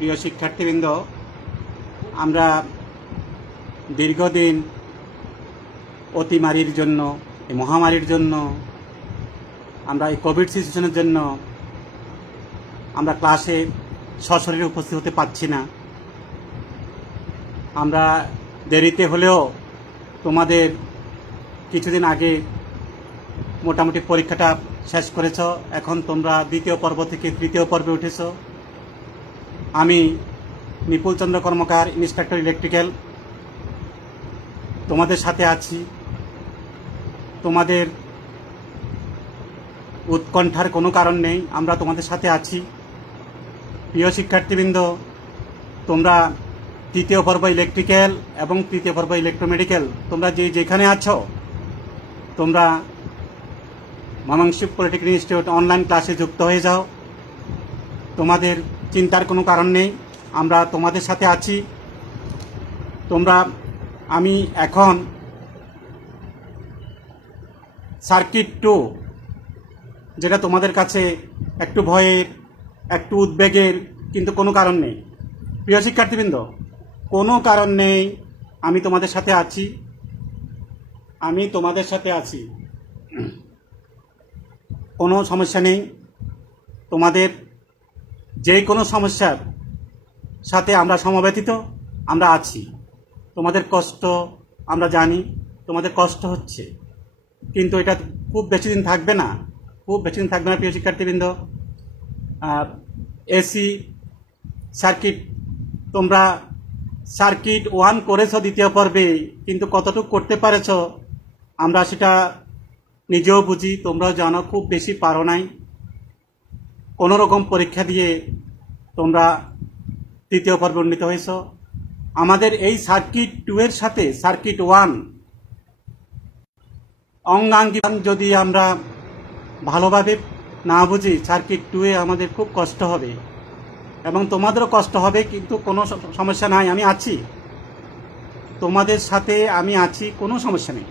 প্রিয় শিক্ষার্থীবৃন্দ, আমরা দীর্ঘদিন অতিমারির জন্য, এই মহামারীর জন্য, আমরা এই কোভিড সিচুয়েশনের জন্য আমরা ক্লাসে সশরীরে উপস্থিত হতে পারছি না। আমরা দেরিতে হলেও তোমাদের কিছুদিন আগে মোটামুটি পরীক্ষাটা শেষ করেছ। এখন তোমরা দ্বিতীয় পর্ব থেকে তৃতীয় পর্বে উঠেছ। আমি নিপুল চন্দ্র কর্মকার, ইন্সট্রাক্টর ইলেকট্রিক্যাল, তোমাদের সাথে আছি। তোমাদের উৎকণ্ঠার কোনো কারণ নেই, আমরা তোমাদের সাথে আছি। প্রিয় শিক্ষার্থীবৃন্দ, তোমরা তৃতীয় পর্ব ইলেকট্রিক্যাল এবং তৃতীয় পর্ব ইলেকট্রোমেডিক্যাল তোমরা যেখানে আছো, তোমরা ময়মনসিংহ পলিটেকনিক ইনস্টিটিউট অনলাইন ক্লাসে যুক্ত হয়ে যাও। তোমাদের চিন্তার কোনো কারণ নেই, আমরা তোমাদের সাথে আছি। আমি এখন সার্কিট 2, যেটা তোমাদের কাছে একটু ভয়ের, একটু উদ্বেগের, কিন্তু কোনো কারণ নেই। প্রিয় শিক্ষার্থীবৃন্দ, কোনো কারণ নেই, আমি তোমাদের সাথে আছি। কোনো সমস্যা নেই। তোমাদের যে কোনো সমস্যার সাথে আমরা সমব্যথিত, আমরা আছি। তোমাদের কষ্ট আমরা জানি, তোমাদের কষ্ট হচ্ছে, কিন্তু এটা খুব বেশি দিন থাকবে না, প্রিয় শিক্ষার্থীবৃন্দ। এসি সার্কিট, তোমরা সার্কিট 1 করেছো দ্বিতীয় পর্বে, কিন্তু কতটুকু করতে পারেছ আমরা সেটা নিজেও বুঝি, তোমরাও জানো, খুব বেশি পারো নাই। কোনো রকম পরীক্ষা দিয়ে তোমরা তৃতীয় পর্বে উন্নীত হয়েছ। আমাদের এই সার্কিট 2 এর সাথে সার্কিট 1 অঙ্গাঙ্গি যদি আমরা ভালোভাবে না বুঝি, সার্কিট 2 এ আমাদের খুব কষ্ট হবে এবং তোমাদেরও কষ্ট হবে, কিন্তু কোনো সমস্যা নাই, আমি আছি তোমাদের সাথে, আমি আছি, কোনো সমস্যা নেই।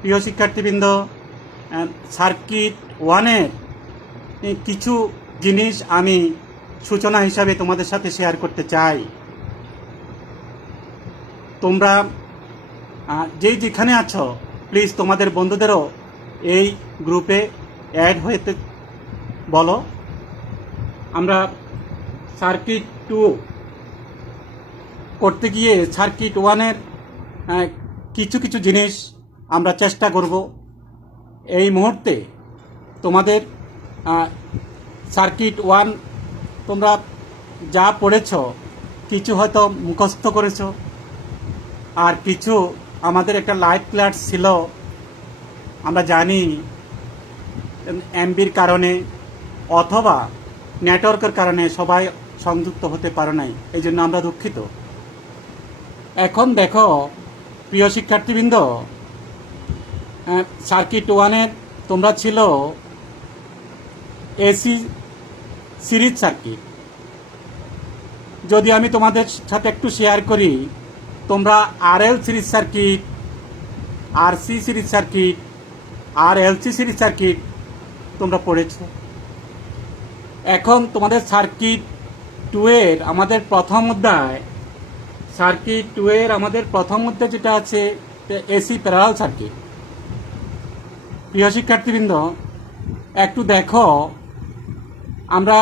প্রিয় শিক্ষার্থীবৃন্দ, সার্কিট 1-এর কিছু জিনিস আমি সূচনা হিসাবে তোমাদের সাথে শেয়ার করতে চাই। তোমরা যেখানে আছো, প্লিজ তোমাদের বন্ধুদেরও এই গ্রুপে অ্যাড হতে বলো। আমরা সার্কিট 2 করতে গিয়ে সার্কিট 1-এর কিছু জিনিস আমরা চেষ্টা করব। এই মুহূর্তে তোমাদের সার্কিট 1 তোমরা যা পড়েছ, কিছু হয়তো মুখস্থ করেছ, আর কিছু আমাদের একটা লাইভ ক্লাস ছিল। আমরা জানি এমবির কারণে অথবা নেটওয়ার্কের কারণে সবাই সংযুক্ত হতে পারে নাই, এই জন্য আমরা দুঃখিত। এখন দেখো প্রিয় শিক্ষার্থীবৃন্দ, সার্কিট 1-এর তোমরা ছিল এসি সিরিজ সার্কিট। যদি আমি তোমাদের সাথে একটু শেয়ার করি, তোমরা RL series circuit, RC series circuit, আর এলসি সিরিজ সার্কিট তোমরা পড়েছ। এখন তোমাদের সার্কিট 2 এর আমাদের প্রথম অধ্যায়, যেটা আছে এসি প্যারালাল সার্কিট। প্রিয় শিক্ষার্থীবৃন্দ, একটু দেখো, আমরা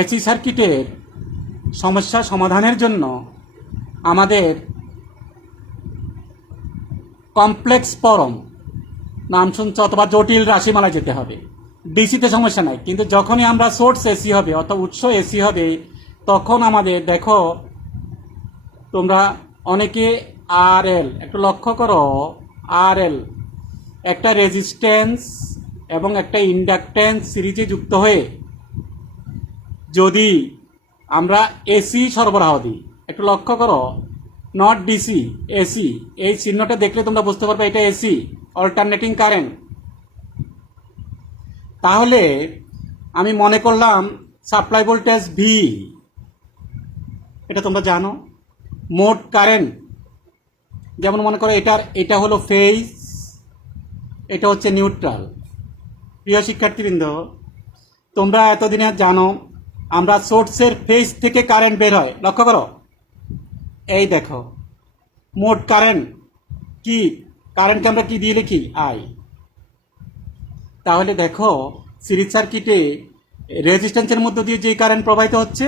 এসি সার্কিটের সমস্যা সমাধানের জন্য আমাদের কমপ্লেক্স ফর্ম নাম শুনছ, অথবা জটিল রাশিমালায় যেতে হবে। ডিসিতে সমস্যা নাই, কিন্তু যখনই আমরা সোর্স এসি হবে অথবা উৎস এসি হবে, তখন আমাদের দেখো, তোমরা অনেকে আরএল, একটু লক্ষ্য করো, আরএল একটা রেজিস্ট্যান্স এবং একটা ইন্ডাকট্যান্স সিরিজে যুক্ত হয়ে যদি আমরা এসি সরবরাহ দিই, একটু লক্ষ্য করো, নট ডিসি, এসি, এই চিহ্নটা দেখলে তোমরা বুঝতে পারবে এটা এসি, অল্টারনেটিং কারেন্ট। তাহলে আমি মনে করলাম সাপ্লাই ভোল্টেজ ভি, এটা তোমরা জানো। মোট কারেন্ট, যেমন মনে করো এটা হলো ফেজ, এটা হচ্ছে নিউট্রাল। প্রিয় শিক্ষার্থীবৃন্দ, তোমরা এতদিনে জানো আমরা সোর্সের ফেজ থেকে কারেন্ট বের হয়, লক্ষ্য করো। এই দেখো, মোট কারেন্ট কি, কারেন্টকে আমরা কি দিয়ে লিখি, আই। তাহলে দেখো সিরিজ সার্কিটে রেজিস্ট্যান্সের মধ্য দিয়ে যে কারেন্ট প্রবাহিত হচ্ছে,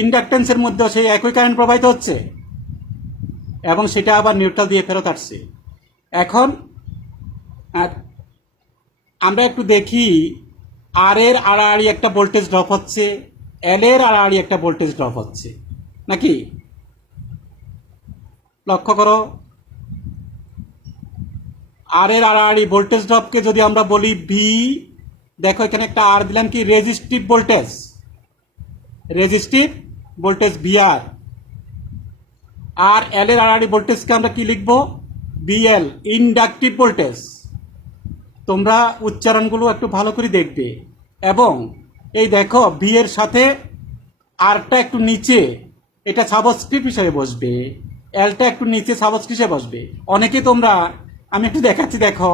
ইন্ডাকটেন্সের মধ্যেও সেই একই কারেন্ট প্রবাহিত হচ্ছে, এবং সেটা আবার নিউট্রাল দিয়ে ফেরত আসছে। এখন আমরা একটু দেখি, আর এর আড়াআড়ি একটা ভোল্টেজ ড্রপ হচ্ছে, এল এর আড়াআড়ি একটা ভোল্টেজ ড্রপ হচ্ছে, নাকি? লক্ষ্য করো, আর এর আড়াআড়ি ভোল্টেজ ড্রপকে যদি আমরা বলি ভি, দেখো এখানে একটা আর দিলাম, কি resistive voltage, resistive voltage VR. আর এল এর আড়াআড়ি ভোল্টেজকে আমরা কি লিখবো, বিএল, ইন্ডাকটিভ ভোল্টেজ। তোমরা উচ্চারণগুলো একটু ভালো করে দেখবে। এবং এই দেখো ভি এর সাথে আরটা একটু নিচে, এটা সাবস্ক্রিপ্ট হিসেবে বসবে, এলটা একটু নিচে সাবস্ক্রিপ্ট হিসেবে বসবে। অনেকে তোমরা, আমি একটু দেখাচ্ছি, দেখো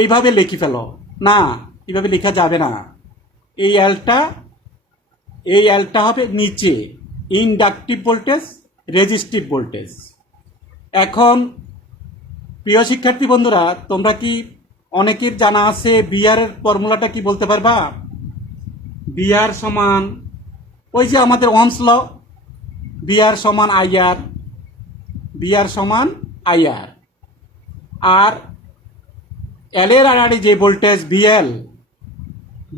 এইভাবে লিখি ফেলো, না এইভাবে লেখা যাবে না। এই এলটা হবে নিচে, ইন্ডাকটিভ ভোল্টেজ, রেজিস্টিভ ভোল্টেজ। এখন প্রিয় শিক্ষার্থী বন্ধুরা, তোমরা কি, অনেকের জানা আছে বিআর এর ফর্মুলাটা কি বলতে পারবা? বিআর সমান ওই যে আমাদের ওহমস ল, বিআর সমান আইআর, বিআর সমান আইআর। আর এল এর আড়াআড়ি যে ভোল্টেজ বিএল,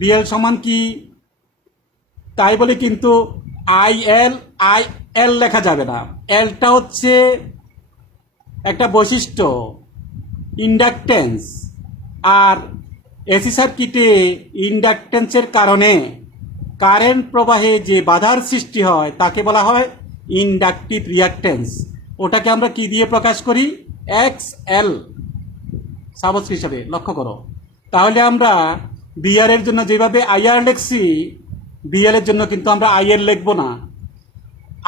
বিএল সমান কি, তাই বলে কিন্তু আই এল লেখা যাবে না। এলটা হচ্ছে একটা বৈশিষ্ট্য, ইন্ডাকটেন্স। আর এসি সার্কিটে ইন্ডাকটেন্সের কারণে কারেন্ট প্রবাহে যে বাধার সৃষ্টি হয় তাকে বলা হয় ইন্ডাকটিভ রিয়াকটেন্স। ওটাকে আমরা কি দিয়ে প্রকাশ করি, এক্স এল সাবস্ক্রিপ্ট হিসাবে, লক্ষ্য করো। তাহলে আমরা বিআর এর জন্য যেভাবে আইআর লিখছি, বিএল এর জন্য কিন্তু আমরা আইএল লিখবো না।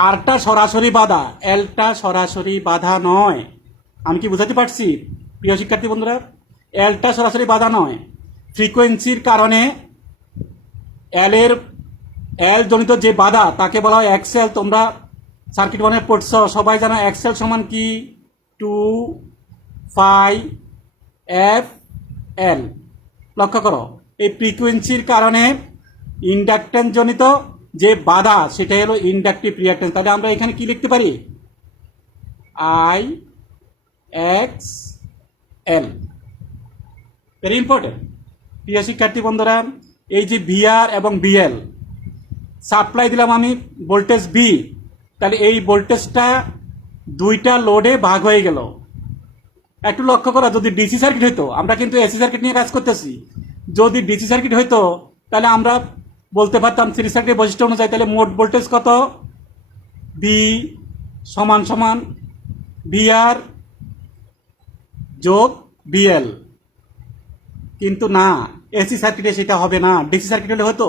আরটা সরাসরি বাধা, এলটা সরাসরি বাধা নয়। আমি কি বুঝাতে পারছি প্রিয় শিক্ষার্থী বন্ধুরা? এলটা সরাসরি বাধা নয়, ফ্রিকোয়েন্সির কারণে এল জনিত যে বাধা তাকে বলা হয় এক্সএল। তোমরা সার্কিট ওয়ানে পড়ছ, সবাই জানো এক্সএল সমান কি, 2πf এল। লক্ষ্য করো, এই ফ্রিকোয়েন্সির কারণে ইন্ডাকটেন্স জনিত যে বাধা সেটা হলো ইন্ডাকটিভ রিয়াকটেন্স। তাহলে আমরা এখানে কি লিখতে পারি, I X L. Very important প্রিয় শিক্ষার্থী বন্ধুরা। এই যে ভিআর এবং বিএল সাপ্লাই দিলাম আমি ভোল্টেজ বি, তাহলে এই ভোল্টেজটা দুইটা লোডে ভাগ হয়ে গেল। একটু লক্ষ্য করো, যদি ডিসি সার্কিট হইতো, আমরা কিন্তু এসি সার্কিট নিয়ে কাজ করতেছি, যদি ডিসি সার্কিট হইতো তাহলে আমরা বলতে পারতাম সিরিজ সার্কিটের বৈশিষ্ট্য অনুযায়ী, তাহলে মোট ভোল্টেজ কত, বি সমান সমান ভিআর যোগ বিএল। কিন্তু না, এসি সার্কিটে সেটা হবে না, ডিসি সার্কিট হলে হতো।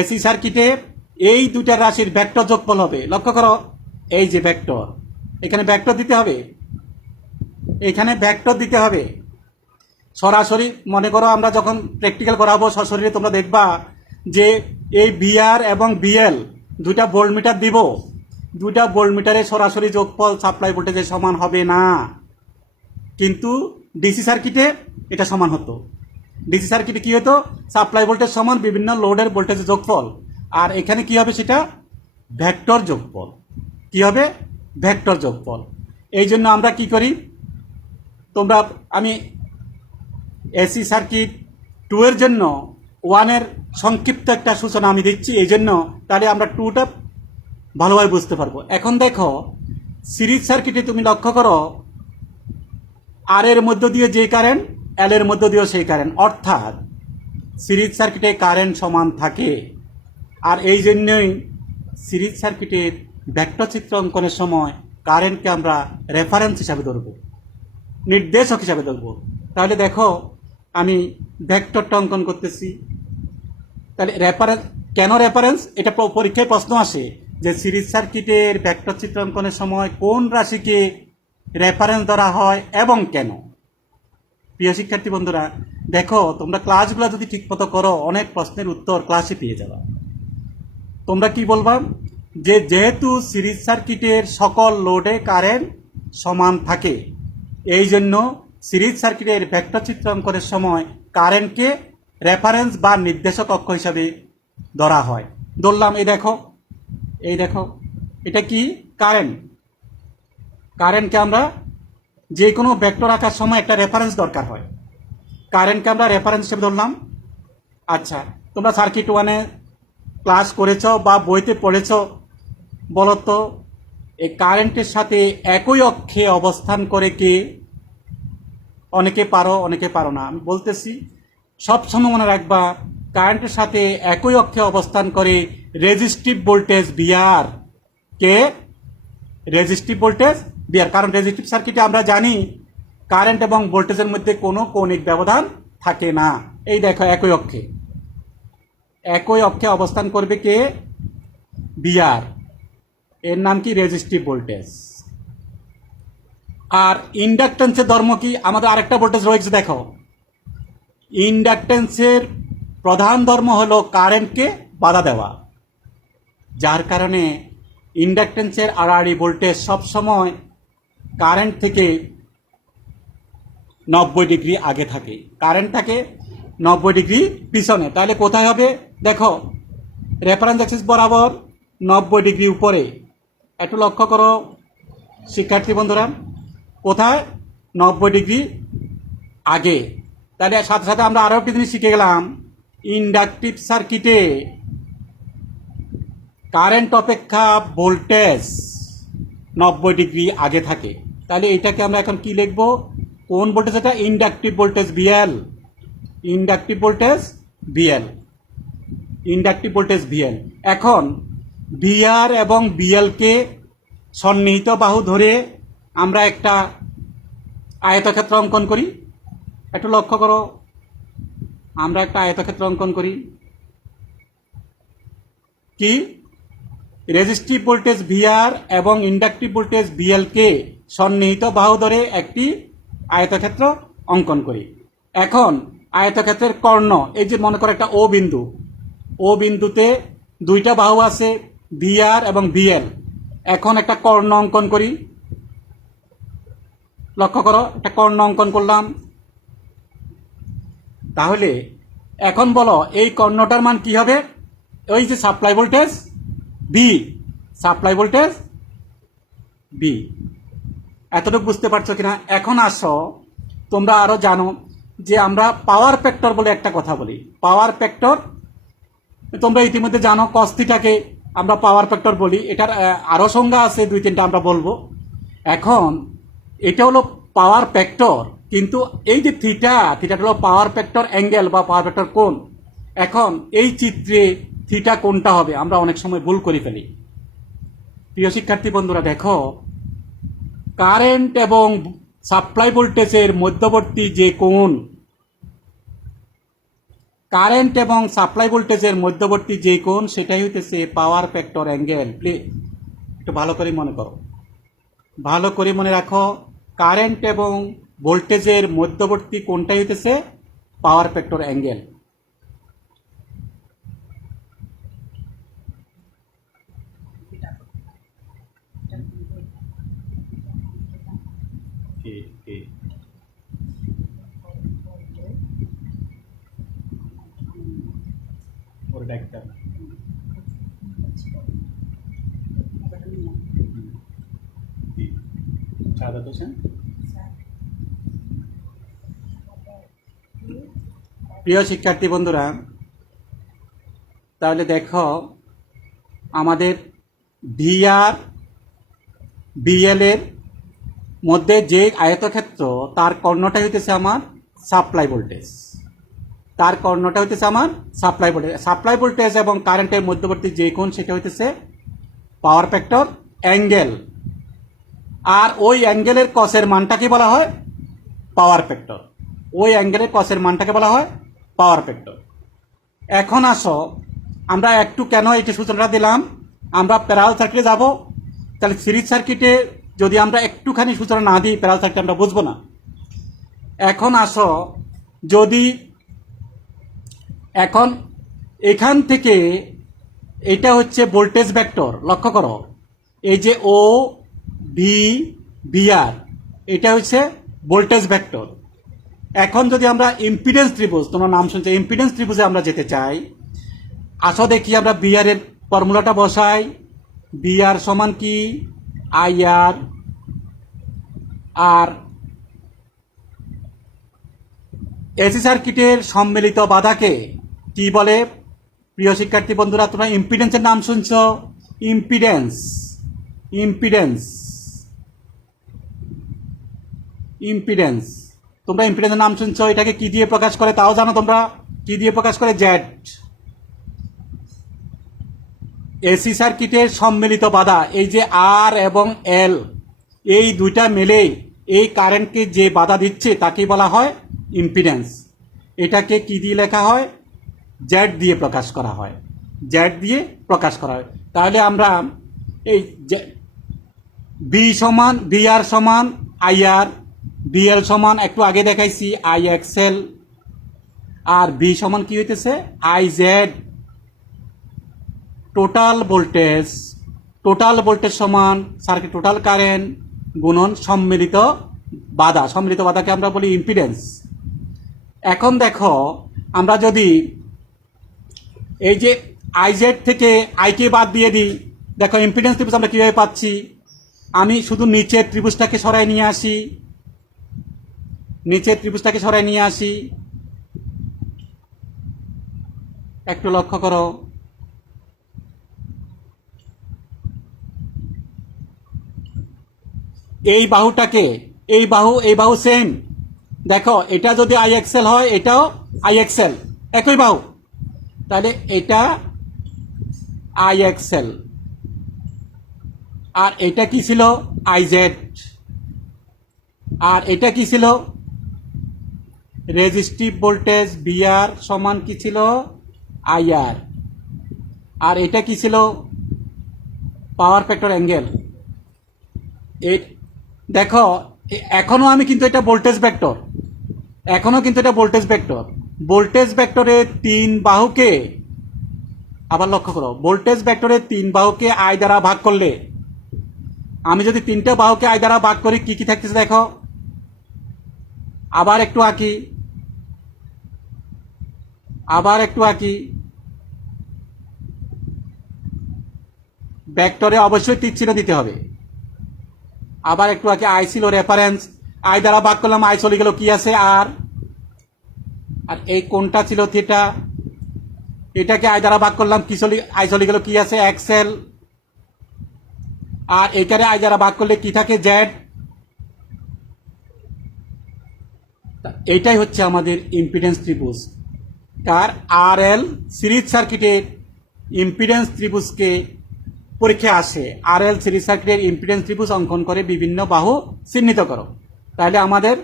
এসি সার্কিটে এই দুইটা রাশির ভেক্টর যোগফল হবে। লক্ষ্য করো, এই যে ভেক্টর, এখানে ভেক্টর দিতে হবে, এখানে ভেক্টর দিতে হবে সরাসরি। মনে করো আমরা যখন প্র্যাকটিক্যাল করাবো সশরীরে, তোমরা দেখবা যে এই ভিআর এবং বিএল দুইটা ভোল্টমিটার দিব, দুইটা ভোল্টমিটারে সরাসরি যোগফল সাপ্লাই ভোল্টেজের সমান হবে না। কিন্তু ডিসি সার্কিটে এটা সমান হতো। ডিসি সার্কিটে কি হতো, সাপ্লাই ভোল্টেজ সমান বিভিন্ন লোডের ভোল্টেজের যোগফল, আর এখানে কি হবে, সেটা ভেক্টর যোগফল। কি হবে, ভেক্টর যোগফল। এই জন্য আমরা কি করি, তোমরা, আমি এসি সার্কিট 2 এর জন্য 1 এর সংক্ষিপ্ত একটা সূচনা আমি দিচ্ছি, এই জন্য তাহলে আমরা 2টা ভালোভাবে বুঝতে পারবো। এখন দেখো সিরিজ সার্কিটে তুমি লক্ষ্য করো, আর এর মধ্য দিয়ে যে কারেন্ট, এল এর মধ্য দিয়েও সেই কারেন্ট, অর্থাৎ সিরিজ সার্কিটে কারেন্ট সমান থাকে। আর এই জন্যই সিরিজ সার্কিটের ভেক্টর চিত্র অঙ্কনের সময় কারেন্টকে আমরা রেফারেন্স হিসাবে ধরব, নির্দেশক হিসাবে ধরব। তাহলে দেখো আমি ভেক্টরটা অঙ্কন করতেছি। তাহলে রেফারেন্স কেন, রেফারেন্স এটা পরীক্ষায় প্রশ্ন আসে যে সিরিজ সার্কিটের ভেক্টর চিত্র অঙ্কনের সময় কোন রাশিকে রেফারেন্স ধরা হয় এবং কেন। প্রিয় শিক্ষার্থী বন্ধুরা, দেখো তোমরা ক্লাসগুলো যদি ঠিকমতো করো, অনেক প্রশ্নের উত্তর ক্লাসে পেয়ে যাবা। তোমরা কি বলবা যে যেহেতু সিরিজ সার্কিটের সকল লোডে কারেন্ট সমান থাকে, এই জন্য সিরিজ সার্কিটের ভেক্টর চিত্র অঙ্কনের সময় কারেন্টকে রেফারেন্স বা নির্দেশক অক্ষ হিসাবে ধরা হয়। ধরলাম এই দেখো এটা কি কারেন্ট। কারেন্টকে আমরা যে কোনো ভেক্টর আঁকার সময় একটা রেফারেন্স দরকার হয়, কারেন্টকে আমরা রেফারেন্স হিসেবে ধরলাম। আচ্ছা, তোমরা সার্কিট ওয়ানে ক্লাস করেছ বা বইতে পড়েছ, বলো তো এই কারেন্টের সাথে একই অক্ষে অবস্থান করে কে? অনেকে পারো অনেকে পারো না, আমি বলতেছি সবসময় মনে রাখবা কারেন্টের সাথে একই অক্ষে অবস্থান করে রেজিস্টিভ ভোল্টেজ ভিআর। কে? Resistive voltage VR. কারণ রেজিস্টিভ সার্কিটে আমরা জানি কারেন্ট এবং ভোল্টেজের মধ্যে কোনো কৌণিক ব্যবধান থাকে না। এই দেখো একই অক্ষে অবস্থান করবে কে? ভিআর। এর নাম কি? Resistive voltage. আর ইন্ডাকটেন্সের ধর্ম কি? আমাদের আরেকটা ভোল্টেজ রয়েছে, দেখো ইন্ডাকটেন্সের প্রধান ধর্ম হলো কারেন্টকে বাধা দেওয়া, যার কারণে ইন্ডাকটেন্সের আড়াআড়ি ভোল্টেজ সবসময় কারেন্ট থেকে 90 ডিগ্রি আগে থাকে, কারেন্ট থাকে 90 ডিগ্রি পিছনে। তাহলে কোথায় হবে? দেখো রেফারেন্স অ্যাক্সিস বরাবর 90 ডিগ্রি উপরে। একটু লক্ষ্য করো শিক্ষার্থী বন্ধুরা, কোথায়? 90 ডিগ্রি আগে। তাহলে সাথে সাথে আমরা আরও একটি জিনিস শিখে গেলাম, ইন্ডাকটিভ সার্কিটে কারেন্ট অপেক্ষা ভোল্টেজ 90 ডিগ্রি আগে থাকে। তাহলে এটাকে আমরা এখন কি লিখব? কোন ভোল্টেজ এটা? Inductive voltage VL. Inductive voltage VL. Inductive voltage VL. এখন ভিআর এবং ভিএলকে সন্নিহিত বাহু ধরে আমরা একটা আয়তক্ষেত্র অঙ্কন করি। একটু লক্ষ্য করো, আমরা একটা আয়তক্ষেত্র অঙ্কন করি। কি? রেজিস্টিভ ভোল্টেজ ভিআর এবং ইন্ডাকটিভ ভোল্টেজ ভিএলকে সন্নিহিত বাহু ধরে একটি আয়তক্ষেত্র অঙ্কন করি। এখন আয়তক্ষেত্রের কর্ণ, এই যে মনে করো একটা ও বিন্দু, ও বিন্দুতে দুইটা বাহু আছে ভিআর এবং ভিএল। এখন একটা কর্ণ অঙ্কন করি। লক্ষ্য করো একটা কর্ণ অঙ্কন করলাম। তাহলে এখন বলো এই কর্ণটার মান কি হবে? ওই যে supply voltage B, supply voltage B. এতটুকু বুঝতে পারছো কিনা? এখন আসো, তোমরা আরো জানো যে আমরা পাওয়ার ফ্যাক্টর বলে একটা কথা বলি। পাওয়ার ফ্যাক্টর তোমরা ইতিমধ্যে জানো, কস থিটাকে আমরা পাওয়ার ফ্যাক্টর বলি। এটার আরো সংজ্ঞা আছে, 2-3টা আমরা বলবো। এখন এটা হলো পাওয়ার ফ্যাক্টর, কিন্তু এই যে থিটা হলো পাওয়ার ফ্যাক্টর অ্যাঙ্গেল বা পাওয়ার ফ্যাক্টর কোণ। এখন এই চিত্রে থিটা কোনটা হবে আমরা অনেক সময় ভুল করে ফেলি। প্রিয় শিক্ষার্থী বন্ধুরা, দেখো কারেন্ট এবং সাপ্লাই ভোল্টেজের মধ্যবর্তী যে কোণ, কারেন্ট এবং সাপ্লাই ভোল্টেজের মধ্যবর্তী যে কোণ সেটাই হইতেছে পাওয়ার ফ্যাক্টর অ্যাঙ্গেল। প্লিজ একটু ভালো করে মনে করো, ভালো করে মনে রাখো, কারেন্ট এবং ভোল্টেজের মধ্যবর্তী কোণটাই হইতেছে পাওয়ার ফ্যাক্টর অ্যাঙ্গেল। প্রিয় শিক্ষার্থী বন্ধুরা, তাহলে দেখো আমাদের ভিআর ভিএল এর মধ্যে যে আয়তক্ষেত্র, তার কর্ণটা হইতেছে আমার সাপ্লাই ভোল্টেজ। তার কর্ণটা হইতেছে আমার সাপ্লাই ভোল্টেজ। সাপ্লাই ভোল্টেজ এবং কারেন্টের মধ্যবর্তী যে কোণ সেটা হইতেছে পাওয়ার ফ্যাক্টর অ্যাঙ্গেল। আর ওই অ্যাঙ্গেলের কসের মানটাকে বলা হয় পাওয়ার ফ্যাক্টর। ওই অ্যাঙ্গেলের কসের মানটাকে বলা হয় পাওয়ার ফ্যাক্টর। এখন আসো, আমরা একটু কেন এটি সূচনাটা দিলাম, আমরা প্যারালাল সার্কিটে যাব। তাহলে সিরিজ সার্কিটে যদি আমরা একটুখানি সূচনা না দিই, প্যারালাল সার্কিট আমরা বুঝবো না। এখন আসো, যদি এখন এখান থেকে এটা হচ্ছে ভোল্টেজ ভেক্টর, লক্ষ্য করো। এই যে ও ভি বিআর, এটা হচ্ছে ভোল্টেজ ভেক্টর। এখন যদি আমরা ইম্পিডেন্স ত্রিভুজ, তোমরা নাম শুনছো, ইম্পিডেন্স ত্রিভুজে আমরা যেতে চাই, আসো দেখি আমরা বিআর এর ফর্মুলাটা বসাই। বিআর সমান কি? আইআর। আর এসি সার্কিটের সম্মিলিত বাধাকে কি বলে? প্রিয় শিক্ষার্থী বন্ধুরা, তোমরা ইম্পিডেন্সের নাম শুনছ, ইম্পিডেন্স। ইম্পিডেন্স ইম্পিডেন্স তোমরা ইম্পিডেন্সের নাম শুনছ। এটাকে কি দিয়ে প্রকাশ করে তাও জানো তোমরা? কি দিয়ে প্রকাশ করে? জেড। এসি সার্কিটের সম্মিলিত বাধা, এই যে আর এবং এল, এই দুইটা মিলে এই কারেন্টকে যে বাধা দিচ্ছে তাকে বলা হয় ইম্পিডেন্স। এটাকে কি দিয়ে লেখা হয়? জেড দিয়ে প্রকাশ করা হয়। জেড দিয়ে প্রকাশ করা হয়। তাহলে আমরা এই বি সমান বিআর সমান আইআর, বিএল সমান একটু আগে দেখাইছি আই এক্সএল, আর বি সমান কি হইতেছে? I Z. Total voltage, total voltage সমান সার্কিট টোটাল কারেন্ট গুণন সম্মিলিত বাধা। সম্মিলিত বাধাকে আমরা বলি ইম্পিডেন্স। এখন দেখো, আমরা যদি এই যে আইজেড থেকে আইকে বাদ দিয়ে দিই, দেখো ইম্পিডেন্স ত্রিভুজ আমরা কীভাবে পাচ্ছি? আমি শুধু নিচের ত্রিভুজটাকে সরাই নিয়ে আসি, নিচের ত্রিভুজটাকে সরাই নিয়ে আসি, একটু লক্ষ্য করো। এই বাহুটাকে, এই বাহু সেম। দেখো এটা যদি আই এক্সেল হয়, এটাও আই এক্সেল, একই বাহু। তাহলে এটা আই এক্সেল, আর এটা কি ছিল? I Z. আর এটা কি ছিল? রেজিস্টিভ ভোল্টেজ বিআর সমান কি ছিল? আইআর। আর এটা কি ছিল? Power factor angle. দেখো এখনো আমি কিন্তু এটা ভোল্টেজ ভেক্টর, এখনো কিন্তু এটা ভোল্টেজ ভেক্টর। ভোল্টেজ ভেক্টরের তিন বাহুকে, আবার লক্ষ্য করো, ভোল্টেজ ভেক্টরের তিন বাহুকে আই দ্বারা ভাগ করলে, আমি যদি তিনটা বাহুকে আই দ্বারা ভাগ করি, কি কি থাকতেছে দেখো। আবার একটু আঁকি, আবার একটু আঁকি। ভেক্টরে অবশ্যই তীর চিহ্ন দিতে হবে। আবার একটু আগে আই ছিল রেফারেন্স, আই দ্বারা ভাগ করলাম, আই চলে গেল কি আছে? আর আর এই কোনটা ছিল? থিটা। এটাকে আই দ্বারা ভাগ করলাম, কি চলে? আই চলে গেল কি আছে? এক্সেল। আর এটারে আই দ্বারা ভাগ করলে কি থাকে? জেড। এইটাই হচ্ছে আমাদের ইম্পিডেন্স ত্রিভুজ। কার? আর এল সিরিজ সার্কিটের ইম্পিডেন্স ত্রিভুজকে পরীক্ষা আসে। আর এল সিরিজ সার্কিটের ইম্পিডেন্স ত্রিভুজ অঙ্কন করে বিভিন্ন বাহু চিহ্নিত করো। তাহলে আমাদের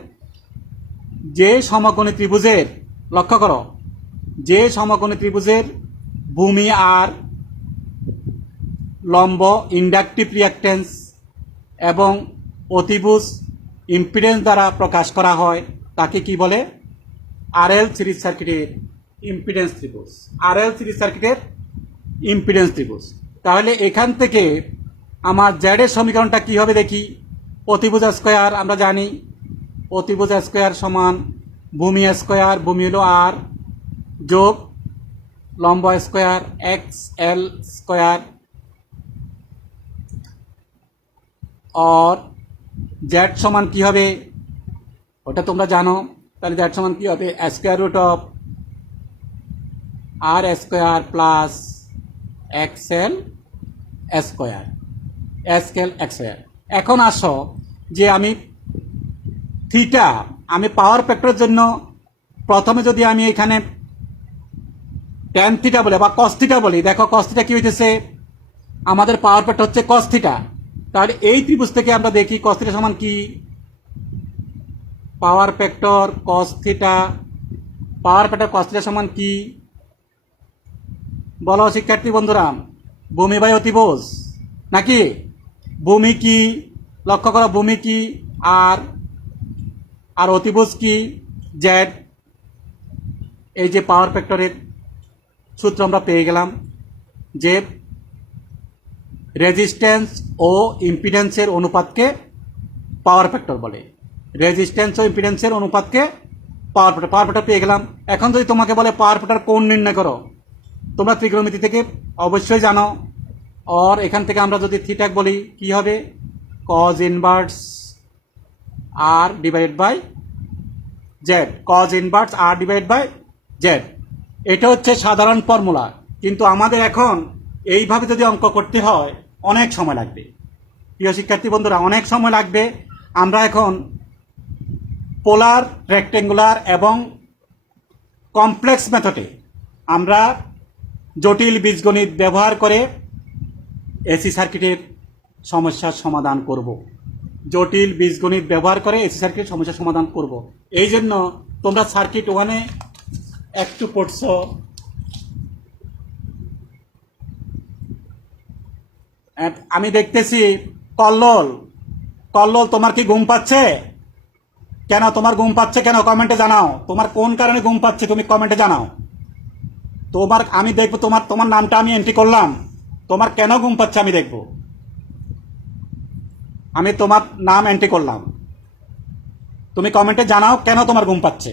যে সমকোণী ত্রিভুজের, লক্ষ্য করো, যে সমকোণী ত্রিভুজের ভূমি আর লম্ব ইন্ডাকটিভ রিঅ্যাকট্যান্স এবং অতিভুজ ইম্পিডেন্স দ্বারা প্রকাশ করা হয়, তাকে কি বলে? আর এল সিরিজ সার্কিটের ইম্পিডেন্স ত্রিভুজ। আর এল সিরিজ সার্কিটের ইম্পিডেন্স ত্রিভুজ। তাহলে এখান থেকে আমার জেডের সমীকরণটা কি হবে দেখি। অতিভুজ স্কোয়ার আমরা জানি, অতিভুজ স্কোয়ার সমান ভূমি স্কোয়ার, ভূমি হলো আর, যোগ লম্ব স্কোয়ার এক্স এল স্কোয়ার, और জেড সমান কি হবে ওটা তোমরা জানো। তাহলে জেড সমান কি হবে? Square root of R square plus XL square, scale square. এখন আসো যে আমি থিটা, আমি পাওয়ার ফ্যাক্টরের জন্য প্রথমে যদি আমি এখানে ট্যান থিটা বলে বা কস থিটা বলি, দেখো কস থিটা কি হইতেছে? আমাদের পাওয়ার ফ্যাক্টর হচ্ছে কস থিটা। তাহলে এই ত্রিভুজ থেকে আমরা দেখি কস থিটা সমান কি? Power factor cos theta, power factor cos theta সমান কি? বলো শিক্ষার্থী বন্ধুরা। ভূমি বাই অতিভুজ নাকি? ভূমি কি? লক্ষ্য করো, ভূমি কি? আর অতিভুজ কি? জেড। এই যে পাওয়ার ফ্যাক্টরের সূত্র আমরা পেয়ে গেলাম। যে রেজিস্ট্যান্স ও ইম্পিডেন্সের অনুপাতকে পাওয়ার ফ্যাক্টর বলে। রেজিস্ট্যান্স ও ইম্পিডেন্সের অনুপাতকে পাওয়ার ফ্যাক্টর পেয়ে গেলাম। এখন যদি তোমাকে বলে পাওয়ার ফ্যাক্টর কোণ নির্ণয় করো, তোমরা ত্রিকোণমিতি থেকে অবশ্যই জানো। আর এখান থেকে আমরা যদি থিটা বলি কি হবে, cos inverse R divide by Z, cos inverse R divide by Z. এটা হচ্ছে সাধারণ ফর্মুলা, কিন্তু আমাদের এখন এইভাবে যদি অঙ্ক করতে হয় অনেক সময় লাগবে। প্রিয় শিক্ষার্থী বন্ধুরা, অনেক সময় লাগবে। আমরা এখন পোলার, রেক্টেঙ্গুলার এবং কমপ্লেক্স মেথডে আমরা জটিল বীজগণিত ব্যবহার করে এসি সার্কিটের সমস্যার সমাধান করব। জটিল বীজগণিত ব্যবহার করে এসি সার্কিটের সমস্যার সমাধান করব। এই জন্য তোমরা সার্কিট ওয়ানে একটু পড়ছো, আমি দেখতেছি কল্লোল, কল্লোল তোমার কি ঘুম পাচ্ছে? কেন তোমার ঘুম পাচ্ছে কেন? কমেন্টে জানাও। তোমার কোন কারণে ঘুম পাচ্ছে তুমি কমেন্টে জানাও। তোমার আমি দেখবো, তোমার নামটা আমি এন্ট্রি করলাম, তোমার কেন ঘুম পাচ্ছে আমি দেখব। আমি তোমার নাম এন্ট্রি করলাম, তুমি কমেন্টে জানাও কেন তোমার ঘুম পাচ্ছে।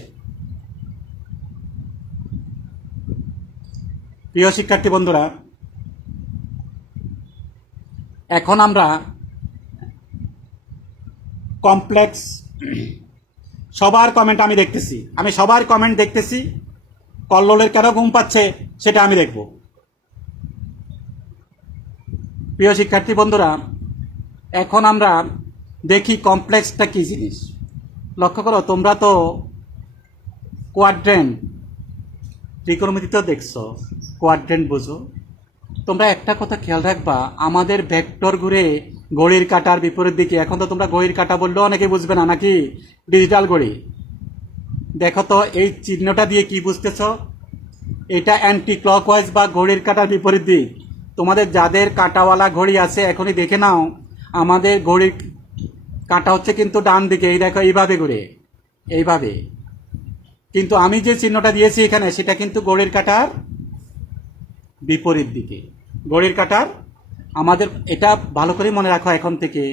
প্রিয় শিক্ষার্থী বন্ধুরা, এখন আমরা কমপ্লেক্স, সবার কমেন্ট আমি দেখতেছি, আমি সবার কমেন্ট দেখতেছি। কল্লোলের কেন ঘুম পাচ্ছে সেটা আমি দেখব। প্রিয় শিক্ষার্থী বন্ধুরা, এখন আমরা দেখি কমপ্লেক্সটা কি জিনিস। লক্ষ্য করো, তোমরা তো কোয়াড্রেন্ট ত্রিকোণমিতিতেও দেখছো, কোয়াড্রেন্ট বুঝো। তোমরা একটা কথা খেয়াল রাখবা, আমাদের ভেক্টর ঘুরে ঘড়ির কাঁটার বিপরীত দিকে। এখন তো তোমরা ঘড়ির কাঁটা বললেও অনেকে বুঝবে না, নাকি ডিজিটাল ঘড়ি। দেখো তো এই চিহ্নটা দিয়ে কি বুঝতেছ? এটা অ্যান্টি ক্লকওয়াইজ বা ঘড়ির কাঁটার বিপরীত দিক। তোমাদের যাদের কাঁটাওয়ালা ঘড়ি আছে এখনই দেখে নাও, আমাদের ঘড়ির কাঁটা হচ্ছে কিন্তু ডান দিকে। এই দেখো এইভাবে ঘুরে, এইভাবে। কিন্তু আমি যে চিহ্নটা দিয়েছি এখানে সেটা কিন্তু ঘড়ির কাঁটার বিপরীত দিকে। ঘড়ির কাঁটার, আমাদের এটা ভালো করে মনে রাখো এখন থেকে,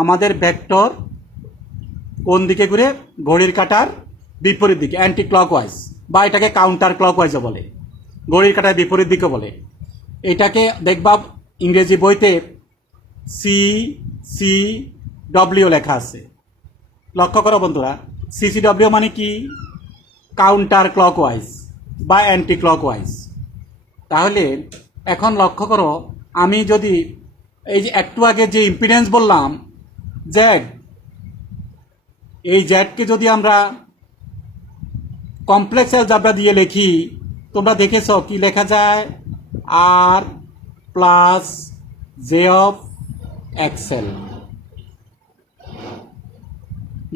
আমাদের ভেক্টর কোন দিকে ঘুরে? ঘড়ির কাঁটার বিপরীত দিকে, অ্যান্টি ক্লকওয়াইজ, বা এটাকে কাউন্টার ক্লকওয়াইজও বলে, ঘড়ির কাঁটার বিপরীত দিকে বলে। এটাকে দেখবা ইংরেজি বইতে CCW লেখা আছে। লক্ষ্য করো বন্ধুরা, CCW মানে কি? কাউন্টার ক্লকওয়াইজ বা অ্যান্টি ক্লকওয়াইজ। তাহলে এখন লক্ষ্য করো, আমি যদি এই যে একটু আগে যে ইম্পিডেন্স বললাম জেড, এই জেডকে যদি আমরা কমপ্লেক্স অ্যালজেব্রা দিয়ে লিখি, তোমরা দেখেছ কি লেখা যায়? আর প্লাস জে অফ এক্সেল।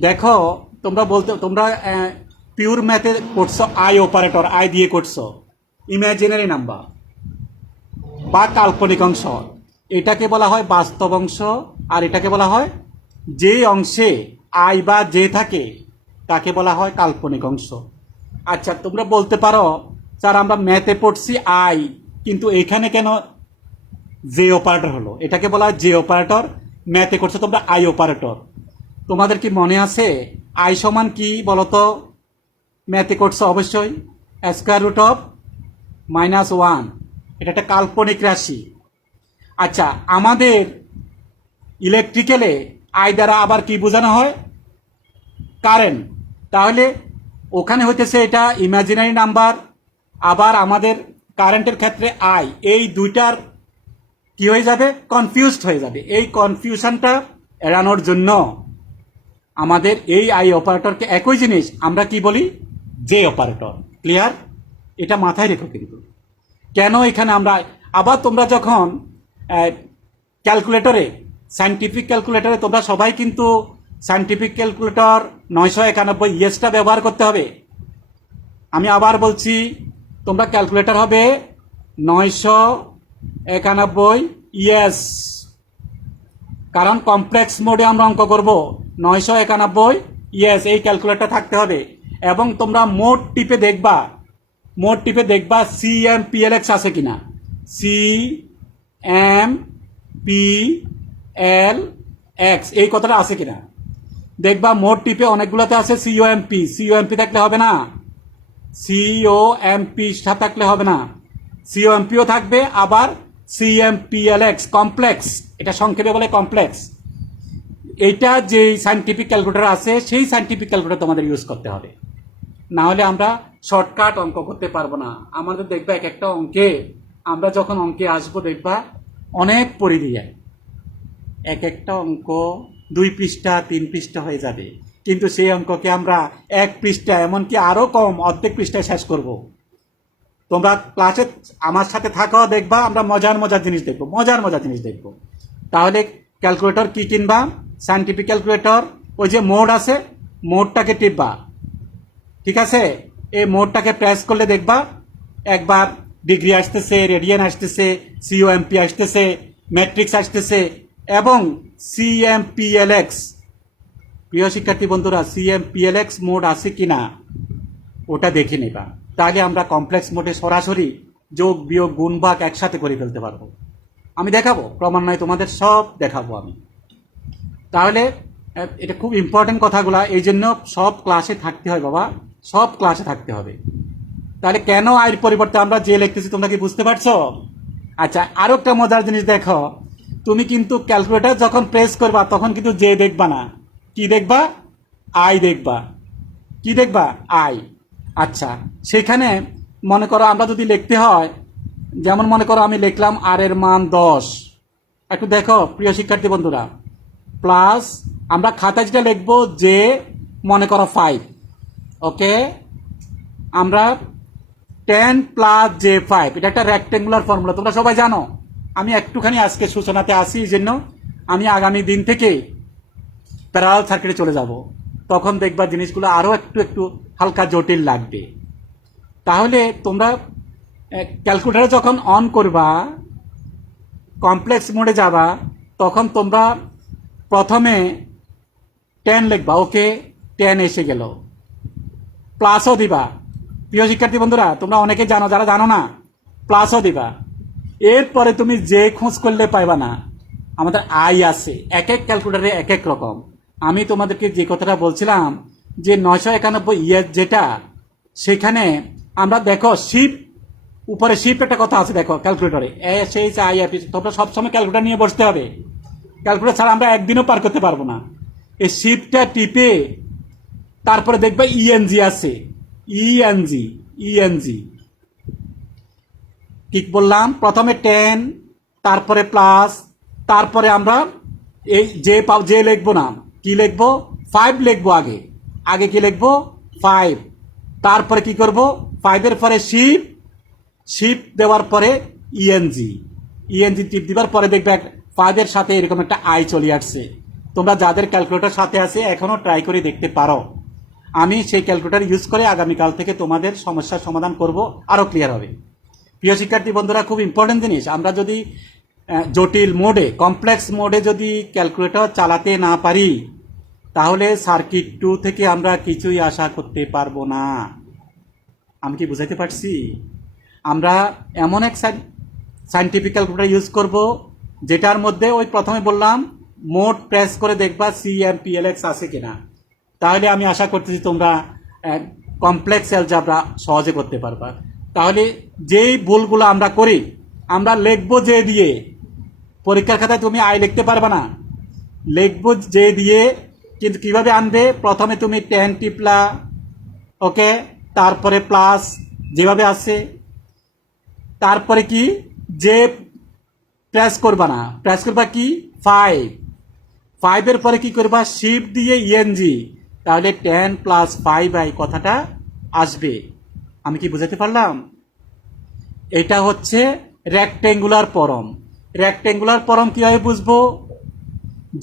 দেখো তোমরা পিওর ম্যাথে করছো আই অপারেটর, আই দিয়ে করছো ইমাজিনারি নাম্বার বা কাল্পনিক অংশ। এটাকে বলা হয় বাস্তব অংশ, আর এটাকে বলা হয় যে অংশে আই বা জে থাকে তাকে বলা হয় কাল্পনিক অংশ। আচ্ছা, তোমরা বলতে পারো স্যার আমরা ম্যাথে পড়ছি আই, কিন্তু এখানে কেন জে অপারেটর হলো? এটাকে বলা হয় জে অপারেটর, ম্যাথে করছো তোমরা আই অপারেটর। তোমাদের কি মনে আছে আই সমান কি বলতো? ম্যাথে করছো অবশ্যই স্কয়ার রুট অফ -1। এটা একটা কাল্পনিক রাশি। আচ্ছা, আমাদের ইলেকট্রিক্যালে আই দ্বারা আবার কি বোঝানো হয়? কারেন্ট। তাহলে ওখানে হইতেছে এটা ইমাজিনারি নাম্বার, আবার আমাদের কারেন্টের ক্ষেত্রে আই। এই দুইটার কি হয়ে যাবে? কনফিউজড হয়ে যাবে। এই কনফিউশনটা এড়ানোর জন্য আমাদের এই আই অপারেটরকে একই জিনিস আমরা কি বলি? J operator. ক্লিয়ার? এটা মাথায় রেখো কিন্তু। কেন এখানে আমরা আবার, তোমরা যখন ক্যালকুলেটরে, সায়েন্টিফিক ক্যালকুলেটরে, তোমরা সবাই কিন্তু সায়েন্টিফিক ক্যালকুলেটর 991 ইয়েসটা ব্যবহার করতে হবে। আমি আবার বলছি, তোমরা ক্যালকুলেটর হবে 991 ইয়েস, কারণ কমপ্লেক্স মোডে আমরা অঙ্ক করব। 991 ইয়েস এই ক্যালকুলেটর থাকতে হবে। এবং তোমরা মোড টিপে দেখবা CMPLX আছে কিনা। C M P L X, এই কথাটা আছে কিনা দেখবা। মোট টিপে অনেকগুলোতে আছে সিওএমপি, সিওএমপি থাকলে হবে না, সিওএমপি থাকলে হবে না, সিওএমপিও থাকবে, আবার সিএমপিএলএক্স কমপ্লেক্স, এটা সংক্ষেপে বলে কমপ্লেক্স। এইটা যে সাইন্টিফিক ক্যালকুলেটর আছে সেই সাইন্টিফিক ক্যালকুলেটর তোমাদের ইউজ করতে হবে, না হলে আমরা শর্টকাট অঙ্ক করতে পারবো না। আমাদের দেখবা এক একটা অঙ্কে, আমরা যখন অঙ্কে আসবো দেখবা অনেক পরিধি যায়, এক একটা অঙ্ক 2 পৃষ্ঠা 3 পৃষ্ঠা হয়ে যাবে, কিন্তু সেই অঙ্ককে আমরা 1 পৃষ্ঠা এমনকি আরো কম অর্ধেক পৃষ্ঠায় শেষ করব। তোমরা ক্লাসে আমার সাথে থাকো, দেখবা আমরা মজার মজার জিনিস দেখবো, মজার মজার জিনিস দেখবো। তাহলে ক্যালকুলেটর কি কিনবা? সাইন্টিফিক ক্যালকুলেটর, ওই যে মোড আছে, মোডটাকে টিপবা, ঠিক আছে? এই মোডটাকে প্রেস করলে দেখবা একবার ডিগ্রি আসতেছে, রেডিয়ান আসতেছে, সিওএমপি আসতেছে, ম্যাট্রিক্স আসতেছে এবং সিএমপিএলএক্স। প্রিয় শিক্ষার্থী বন্ধুরা, সিএমপিএলএক্স মোড আছে কিনা ওটা দেখে নেবা, তাহলে আমরা কমপ্লেক্স মোডে সরাসরি যোগ বিয়োগ গুণ ভাগ একসাথে করে ফেলতে পারবো। আমি দেখাবো, ক্রমান্বয়ে তোমাদের সব দেখাবো আমি। তাহলে এটা খুব ইম্পর্টেন্ট কথাগুলা, এই জন্য সব ক্লাসে থাকতে হয় বাবা, সব ক্লাসে থাকতে হবে। তাহলে কেন আয়ের পরিবর্তে আমরা যে লিখতেছি তোমরা কি বুঝতে পারছো? আচ্ছা, আরো একটা মজার জিনিস দেখো, তুমি কিন্তু ক্যালকুলেটর যখন প্রেস করবা তখন কিন্তু যে দেখবা না, কি দেখবা? আই দেখবা। কি দেখবা? আই। আচ্ছা, সেখানে মনে করো আমরা যদি লিখতে হয়, যেমন মনে করো আমি লিখলাম আর এর মান 10, একটু দেখো প্রিয় শিক্ষার্থী বন্ধুরা, প্লাস আমরা খাতায় যেটা লিখবো যে মনে করো 5, ওকে, আমরা 10 প্লাস জে 5, এটা একটা রেক্টেঙ্গুলার ফর্মুলা, তোমরা সবাই জানো। আমি একটুখানি আজকে সূচনাতে আসি, এই জন্য আমি আগামী দিন থেকে প্যারালাল সার্কিটে চলে যাব, তখন দেখবা জিনিসগুলো আরও একটু একটু হালকা জটিল লাগবে। তাহলে তোমরা ক্যালকুলেটর যখন অন করবা, কমপ্লেক্স মোডে যাবা, তখন তোমরা প্রথমে 10 লিখবা, ওকে 10 এসে গেল, প্লাসও দিবা। প্রিয় শিক্ষার্থী বন্ধুরা, তোমরা অনেকে জানো, যারা জানো না প্লাসও দিবা। এরপরে তুমি যে খোঁজ করলে পাইবা না, আমাদের আই আছে, এক এক ক্যালকুলেটারে এক এক রকম। আমি তোমাদেরকে যে কথাটা বলছিলাম যে 991 ইয়ের যেটা, সেখানে আমরা দেখো শিপ, উপরে শিপ একটা কথা আছে দেখো ক্যালকুলেটরে, SHIF, তোমরা সবসময় ক্যালকুলেটর নিয়ে বসতে হবে, ক্যালকুলেটর ছাড়া আমরা একদিনও পার করতে পারবো না। এই শিপটা টিপে তারপরে দেখবে ইএনজি আছে, ইএনজি, ইএনজি ঠিক বললাম, প্রথমে 10, তারপরে প্লাস, তারপরে আমরা এই যে লিখবো না, কি লিখবো? 5 লিখবো, আগে আগে কি লিখবো? 5, তারপরে কি করব? 5 এর পরে শিপ, শিপ দেওয়ার পরে ইএনজি, ইএনজি টিপ দিবার পরে দেখবে 5 এর সাথে এরকম একটা আই চলে আসছে। তোমরা যাদের ক্যালকুলেটর সাথে আছে এখনো ট্রাই করে দেখতে পারো, আমি সেই ক্যালকুলেটর ইউজ করে আগামীকাল থেকে তোমাদের সমস্যার সমাধান করব, আরও ক্লিয়ার হবে। প্রিয় শিক্ষার্থী বন্ধুরা, খুব ইম্পর্টেন্ট জিনিস, আমরা যদি জটিল মোডে, কমপ্লেক্স মোডে যদি ক্যালকুলেটর চালাতে না পারি, তাহলে সার্কিট 2 থেকে আমরা কিছুই আশা করতে পারবো না। আমি কি বুঝাইতে পারছি? আমরা এমন এক সাইন্টিফিক ক্যালকুলেটর ইউজ করব যেটার মধ্যে ওই প্রথমে বললাম মোড প্রেস করে দেখবা সিএমপিএলএক্স আছে কিনা, তাহলে আমি আশা করতেছি তোমরা কমপ্লেক্স অ্যালজেব্রা সহজে করতে পারবা। তাহলে যেই ভুলগুলো আমরা করি, আমরা লিখবো যে দিয়ে, পরীক্ষার খাতায় তুমি আই লিখতে পারবে না, লিখবো যে দিয়ে, কিন্তু কিভাবে আনবে? প্রথমে তুমি 10 টিপলা, ওকে, তারপরে প্লাস যেভাবে আছে, তারপরে কি যে প্রেস করবা না, প্রেস করবা কি 5 এর পরে কি করবা? শিফট দিয়ে ইএনজি, তাহলে 10 প্লাস 5 আই কথাটা আসবে। আমি কি বুঝাতে পারলাম? এটা হচ্ছে রেক্টেঙ্গুলার ফর্ম। রেক্টেঙ্গুলার ফর্ম কিভাবে বুঝবো?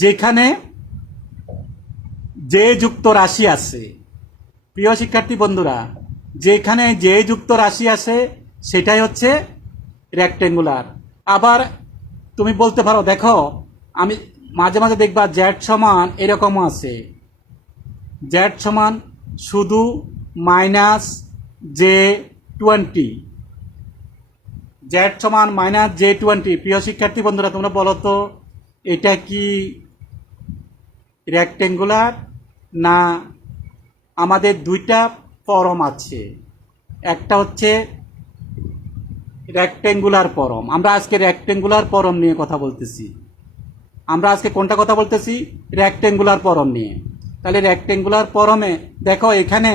যেখানে যে যুক্ত রাশি আছে, প্রিয় শিক্ষার্থী বন্ধুরা, যেখানে যে যুক্ত রাশি আছে সেটাই হচ্ছে রেক্টেঙ্গুলার। আবার তুমি বলতে পারো, দেখো আমি মাঝে মাঝে দেখবা জেড সমান এরকম আছে, জেড সমান শুধু -J20, জেড সমান মাইনাস J20। প্রিয় শিক্ষার্থী বন্ধুরা তোমরা বলো তো এটা কি রেক্টেঙ্গুলার না আমাদের দুইটা ফর্ম আছে, একটা হচ্ছে রেক্টেঙ্গুলার ফর্ম। আমরা আজকে রেক্টেঙ্গুলার ফর্ম নিয়ে কথা বলতেছি। আমরা আজকে কোনটা কথা বলতেছি? রেক্টেঙ্গুলার ফর্ম নিয়ে। তাহলে রেক্টেঙ্গুলার ফর্মে দেখো এখানে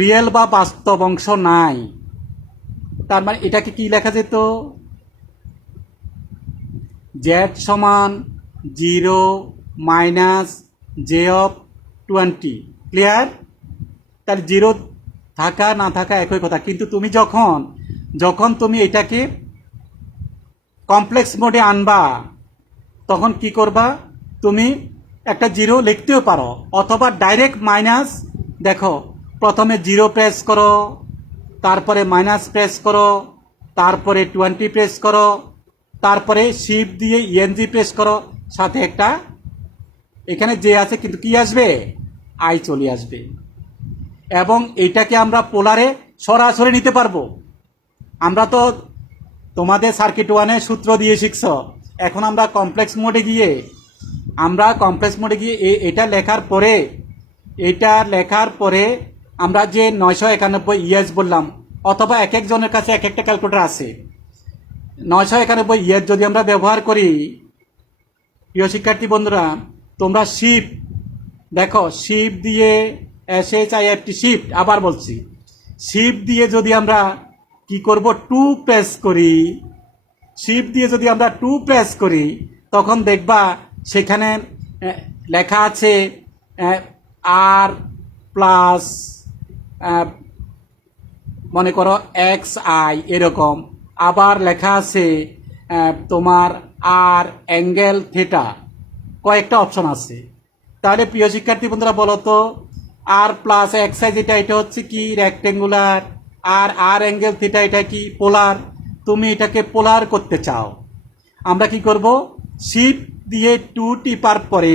রিয়েল বা বাস্তব অংশ নাই, তার মানে এটাকে কি লেখা যেত? জেড সমান 0 মাইনাস J20। ক্লিয়ার? তাহলে 0 থাকা না থাকা একই কথা, কিন্তু তুমি যখন তুমি এটাকে কমপ্লেক্স মোডে আনবা তখন কি করবা? তুমি একটা 0 লিখতেও পারো, অথবা ডাইরেক্ট মাইনাস। দেখো প্রথমে 0 প্রেস করো, তারপরে মাইনাস প্রেস করো, তারপরে 20 প্রেস করো, তারপরে শিফট দিয়ে ইএনজি প্রেস করো, সাথে একটা এখানে যে আছে কিন্তু কি আসবে? আই চলে আসবে। এবং এইটাকে আমরা পোলারে সরাসরি নিতে পারবো। আমরা তো তোমাদের সার্কিট 1-এ সূত্র দিয়ে শিখছ, এখন আমরা কমপ্লেক্স মোডে গিয়ে এটা লেখার পরে আমরা যে 991 ইএস বললাম, অথবা এক একজনের কাছে এক একটা ক্যালকুলেটর আছে, 991 ইএস যদি আমরা ব্যবহার করি, প্রিয় শিক্ষার্থী বন্ধুরা তোমরা শিফট দেখো, শিফট দিয়ে SHIFT শিফট, আবার বলছি শিফট দিয়ে যদি আমরা কি করব? 2 প্রেস করি। শিফট দিয়ে যদি আমরা 2 প্রেস করি তখন দেখবা সেখানে লেখা আছে আর প্লাস মনে করো XI এরকম, আবার লেখা আছে তোমার আর অ্যাঙ্গেল থিটা, কয়েকটা অপশন আছে। তাহলে প্রিয় শিক্ষার্থী বন্ধুরা বলো তো আর প্লাস XI যেটা এটা হচ্ছে কি? রেক্টেঙ্গুলার। আর আর অ্যাঙ্গেল থিটা এটা কি? পোলার। তুমি এটাকে পোলার করতে চাও, আমরা কি করব? শিফট দিয়ে 2 টিপার পরে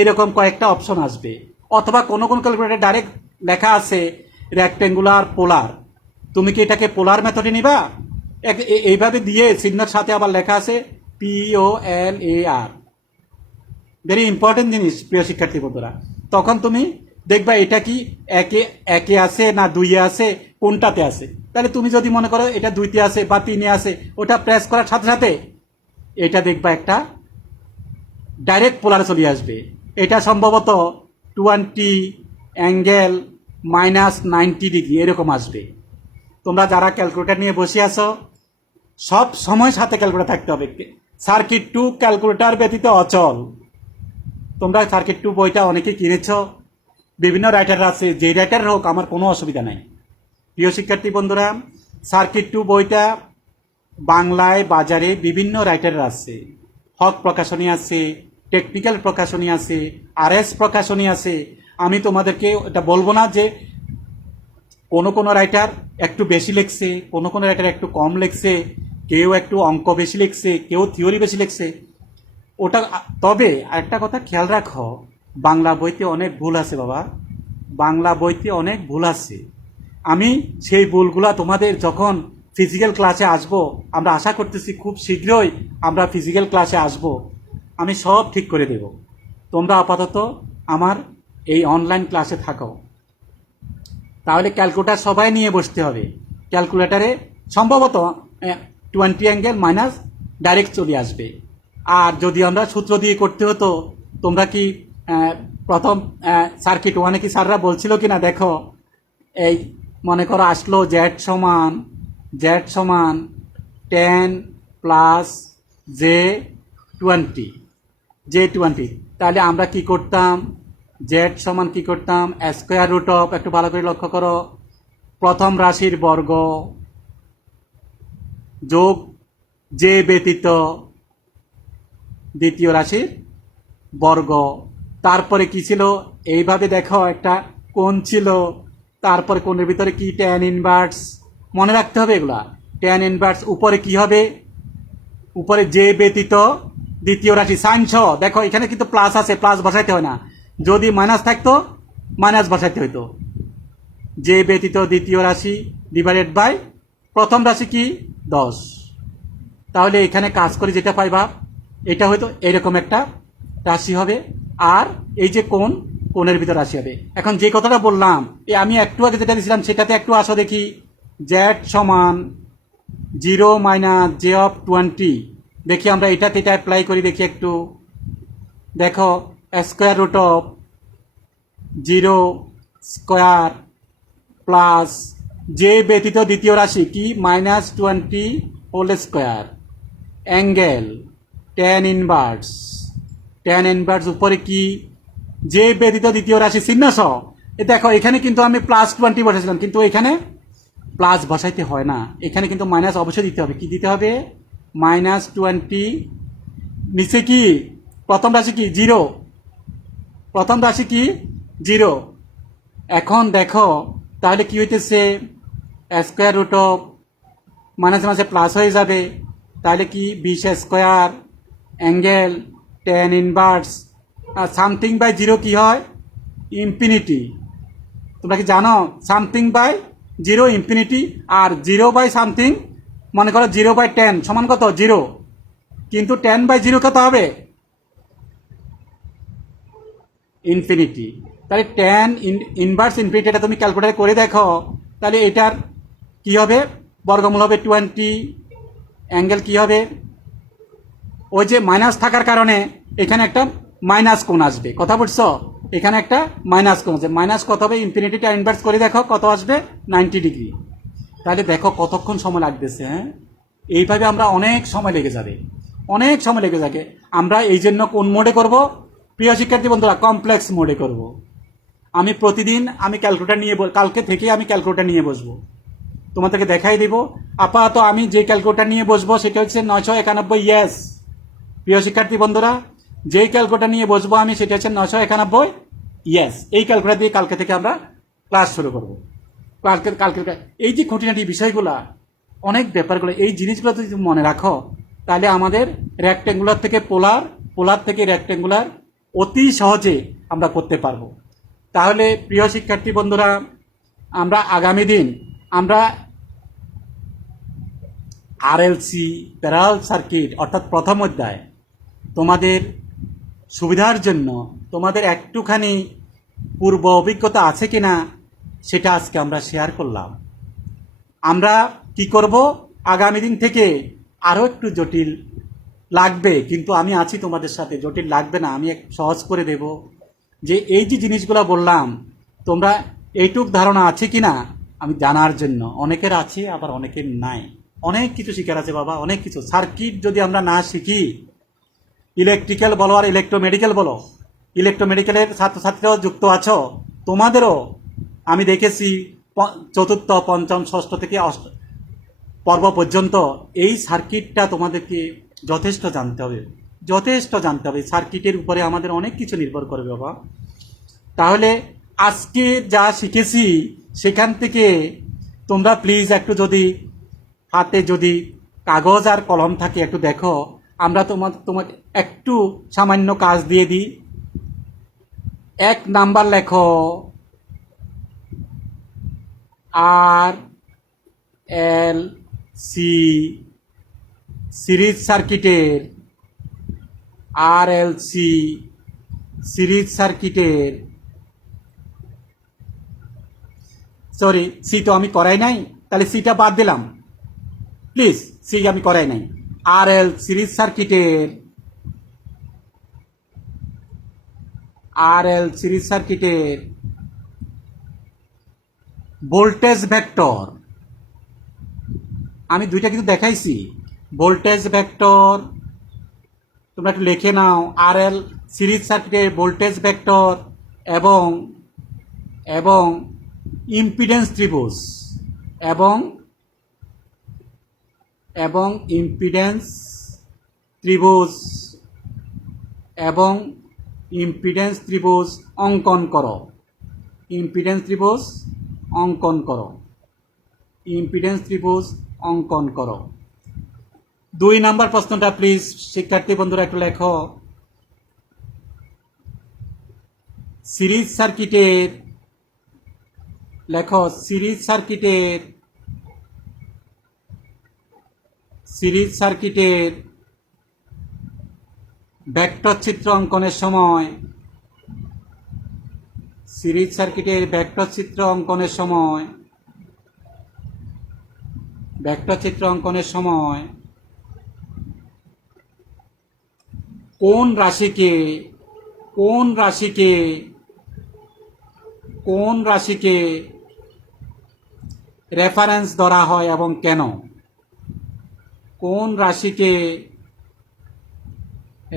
এরকম কয়েকটা অপশন আসবে, অথবা কোনো ক্যালকুলেটরে ডাইরেক্ট লেখা আছে রেক্টেঙ্গুলার পোলার। তুমি কি এটাকে পোলার মেথডে নিবা? এইভাবে দিয়ে চিহ্নের সাথে আবার লেখা আছে POLAR। ভেরি ইম্পর্টেন্ট জিনিস প্রিয় শিক্ষার্থী বন্ধুরা। তখন তুমি দেখবা এটা কি একে আছে না 2-এ আছে, কোনটাতে আছে। তাহলে তুমি যদি মনে করো এটা 2-তে আছে বা 3-এ আছে, ওটা প্রেস করার সাথে সাথে এটা দেখবা একটা ডাইরেক্ট পোলারে চলে আসবে। এটা সম্ভবত 20 অ্যাঙ্গেল -90 ডিগ্রি এরকম আসবে। তোমরা যারা ক্যালকুলেটর নিয়ে বসে আছো সব সময় সাথে ক্যালকুলেটর থাকতে হবে। সার্কিট 2 ক্যালকুলেটর ব্যতীত অচল। তোমরা সার্কিট 2 বইটা অনেকে কিনেছ, বিভিন্ন রাইটার আছে, যে রাইটার হোক আমার কোনো অসুবিধা নাই। প্রিয় শিক্ষার্থী বন্ধুরা সার্কিট 2 বইটা বাংলায় বাজারে বিভিন্ন রাইটার আছে, হক প্রকাশনী আছে, টেকনিক্যাল প্রকাশনী আছে, RS প্রকাশনী আছে। আমি তোমাদেরকে এটা বলবো না যে কোনো রাইটার একটু বেশি লিখছে, কোনো রাইটার একটু কম লিখছে, কেউ একটু অঙ্ক বেশি লিখছে, কেউ থিওরি বেশি লিখছে, ওটা। তবে একটা কথা খেয়াল রাখো, বাংলা বইতে অনেক ভুল আছে বাবা, বাংলা বইতে অনেক ভুল আছে। আমি সেই ভুলগুলা তোমাদের যখন ফিজিক্যাল ক্লাসে আসব, আমরা আশা করতেছি খুব শীঘ্রই আমরা ফিজিক্যাল ক্লাসে আসব, আমি সব ঠিক করে দেব। তোমরা আপাতত আমার এই অনলাইন ক্লাসে থাকো। তাহলে ক্যালকুলেটার সবাই নিয়ে বসতে হবে। ক্যালকুলেটারে সম্ভবত 20 অ্যাঙ্গেল মাইনাস ডাইরেক্ট চলে আসবে। আর যদি আমরা সূত্র দিয়ে করতে হতো, তোমরা কি প্রথম সার্কিট 1-এ কি স্যাররা বলছিল কি না? দেখো এই মনে করো আসলো জেড সমান 10 প্লাস J20। তাহলে আমরা কি করতাম? জেড সমান কি করতাম? স্কোয়ার রুট অফ, একটু ভালো করে লক্ষ্য করো, প্রথম রাশির বর্গ যোগ জে ব্যতীত দ্বিতীয় রাশির বর্গ। তারপরে কি ছিল? এইভাবে দেখো একটা কোণ ছিল, তারপরে কোণের ভিতরে কি? Tan inverse. মনে রাখতে হবে এগুলা। ট্যান ইনভার্স উপরে কি হবে? উপরে জে ব্যতীত দ্বিতীয় রাশি সাইন ছ। দেখো এখানে কিন্তু প্লাস আছে, প্লাস বসাইতে হয় না, যদি মাইনাস থাকতো মাইনাস বসাইতে হইতো। জে ব্যতীত দ্বিতীয় রাশি ডিভাইডেড বাই প্রথম রাশি কি 10। তাহলে এখানে কাজ করে যেটা পাইবা এটা হয়তো এরকম একটা রাশি হবে, আর এই যে কোণের ভিতর রাশি হবে। এখন যে কথাটা বললাম আমি একটু আগে যেটা দিয়েছিলাম সেটাতে একটু আসো দেখি। জেড সমান 0 মাইনাস জে অফ 20। দেখি আমরা এটাতে এটা অ্যাপ্লাই করি দেখি একটু। দেখো square root of 0 square plus যে ব্যতীত দ্বিতীয় রাশি কি -20 whole square angle tan inverse উপরে কি যে ব্যতীত দ্বিতীয় রাশি চিহ্ন সহ। দেখো এখানে কিন্তু আমি +20 বসাইছিলাম, কিন্তু এখানে প্লাস বসাইতে হয় না, এখানে কিন্তু মাইনাস অবশ্যই দিতে হবে। কি দিতে হবে? -20। নিচে কি প্রথম রাশি কি 0, প্রথম রাশি কি 0। এখন দেখো তাহলে কি হইতেছে স্কোয়ার রুট অফ মাঝে মাঝে প্লাস হয়ে যাবে, তাহলে কি 20 square angle tan inverse R something by 0 কি হয়? ইনফিনিটি। তোমরা কি জানো সামথিং বাই 0 ইনফিনিটি, আর 0 বাই সামথিং মনে করো 0/10 সমান কত? 0। কিন্তু 10/0 কত হবে? ইনফিনিটি। তাহলে tan ইনভার্স ইনফিনিটি এটা তুমি ক্যালকুলেট করে দেখো, তাহলে এটার কি হবে? বর্গমূল হবে 20, অ্যাঙ্গেল কি হবে? ওই যে মাইনাস থাকার কারণে এখানে একটা মাইনাস কোণ আসবে, কথা বলছো? এখানে একটা মাইনাস কোণ আছে, মাইনাস কত হবে? ইনফিনিটিটা ইনভার্স করে দেখো কত আসবে? 90 ডিগ্রি। তাহলে দেখো কতক্ষণ সময় লাগতেছে। হ্যাঁ, এইভাবে আমরা অনেক সময় লেগে যাবে, অনেক সময় লেগে যাবে। আমরা এই জন্য কোন মোডে করব প্রিয় শিক্ষার্থী বন্ধুরা? কমপ্লেক্স মোডে করব। আমি প্রতিদিন আমি ক্যালকুলেটর নিয়ে কালকে থেকে আমি ক্যালকুলেটর নিয়ে বসবো, তোমাদেরকে দেখাই দিব। আপাতত আমি যে ক্যালকুলেটর নিয়ে বসবো সেটা হচ্ছে 991। ইয়েস প্রিয় শিক্ষার্থী বন্ধুরা, যেই ক্যালকুলেটর নিয়ে বসবো আমি সেটা হচ্ছে 991। ইয়েস, এই ক্যালকুলেটর দিয়ে কালকে থেকে আমরা ক্লাস শুরু করব। কালকে এই যে খুঁটিনাটি বিষয়গুলা, অনেক ব্যাপারগুলো, এই জিনিসগুলো যদি মনে রাখো তাহলে আমাদের রেক্টেঙ্গুলার থেকে পোলার থেকে রেক্টেঙ্গুলার অতি সহজে আমরা করতে পারবো। তাহলে প্রিয় শিক্ষার্থী বন্ধুরা, আমরা আগামী দিন আমরা আরএলসি প্যারাল সার্কিট অর্থাৎ প্রথম অধ্যায় তোমাদের সুবিধার জন্য তোমাদের একটুখানি পূর্ব অভিজ্ঞতা আছে কিনা সেটা আজকে আমরা শেয়ার করলাম। আমরা কি করব আগামী দিন থেকে আরও একটু জটিল লাগবে, কিন্তু আমি আছি তোমাদের সাথে, জটিল লাগবে না, আমি সহজ করে দেব। যে এই যে জিনিসগুলো বললাম তোমরা এইটুক ধারণা আছে কিনা আমি জানার জন্য। অনেকের আছে আবার অনেকের নাই, অনেক কিছু শিখার আছে বাবা, অনেক কিছু। সার্কিট যদি আমরা না শিখি, ইলেকট্রিক্যাল বলো আর ইলেকট্রোমেডিক্যাল বলো, ইলেকট্রোমেডিক্যালের ছাত্রছাত্রীরাও যুক্ত আছো, তোমাদেরও আমি দেখেছি চতুর্থ পঞ্চম ষষ্ঠ থেকে পর্ব পর্যন্ত এই সার্কিটটা তোমাদেরকে যথেষ্ট জানতে হবে, যথেষ্ট জানতে হবে। সার্কিটের উপরে আমাদের অনেক কিছু নির্ভর করবে বাবা। তাহলে আজকে যা শিখেছি সেখান থেকে তোমরা প্লিজ একটু যদি হাতে যদি কাগজ আর কলম থাকে একটু দেখো। আমরা তোমাকে একটু সামান্য কাজ দিয়ে দিই। 1 নাম্বার লেখো আর এল সি সিরিজ সার্কিটের RLC সিরিজ সার্কিটের, সরি সি তো আমি করাই নাই, তাহলে সিটা বাদ দিলাম প্লিজ, সি আমি করাই নাই। RL সিরিজ সার্কিটের ভোল্টেজ ভেক্টর, আমি দুইটা কিন্তু দেখাইছি। ভোল্টেজ ভেক্টর তোমরা একটু লিখে নাও, RL সিরিজ সার্কিটের ভোল্টেজ ভেক্টর এবং ইম্পিডেন্স ত্রিভুজ এবং ইম্পিডেন্স ত্রিভুজ অঙ্কন করো। ইম্পিডেন্স ত্রিভুজ অঙ্কন করো। 2 নাম্বার প্রশ্নটা প্লিজ শিক্ষার্থী বন্ধুরা একটু লেখো। সিরিজ সার্কিটের সিরিজ সার্কিটের ভেক্টর চিত্র অঙ্কনের সময় সিরিজ সার্কিটের ভেক্টর চিত্র অঙ্কনের সময় কোন রাশিকে রেফারেন্স ধরা হয় এবং কেন? কোন রাশিকে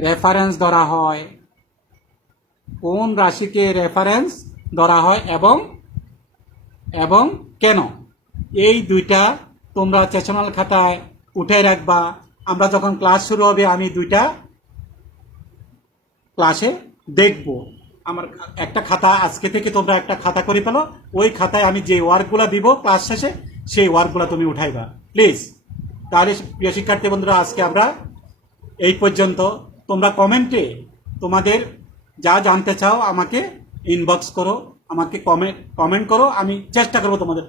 রেফারেন্স ধরা হয় এবং কেন? এই দুইটা তোমরা সেশনাল খাতায় উঠে রাখবা। আমরা যখন ক্লাস শুরু হবে আমি দুইটা ক্লাসে দেখব। আমার একটা খাতা আজকে থেকে তোমরা একটা খাতা করে ফেলো, ওই খাতায় আমি যে ওয়ার্কগুলো দিব ক্লাস শেষে সেই ওয়ার্কগুলো তুমি উঠাইবা প্লিজ। তাহলে প্রিয় শিক্ষার্থী বন্ধুরা, আজকে আমরা এই পর্যন্ত। তোমরা কমেন্টে তোমাদের যা জানতে চাও আমাকে ইনবক্স করো, আমাকে কমেন্ট করো। আমি চেষ্টা করবো তোমাদের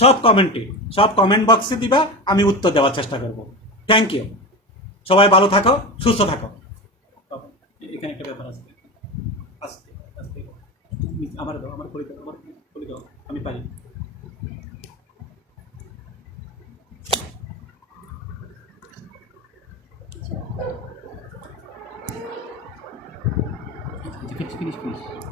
সব কমেন্ট বক্সে দিবা, আমি উত্তর দেওয়ার চেষ্টা করব। Thank you. সবাই ভালো থাকো, সুস্থ থাকো। এখানে একটা ব্যাপার আছে, আস্তে আস্তে আমার করে দাও, আমি পারি। Finish.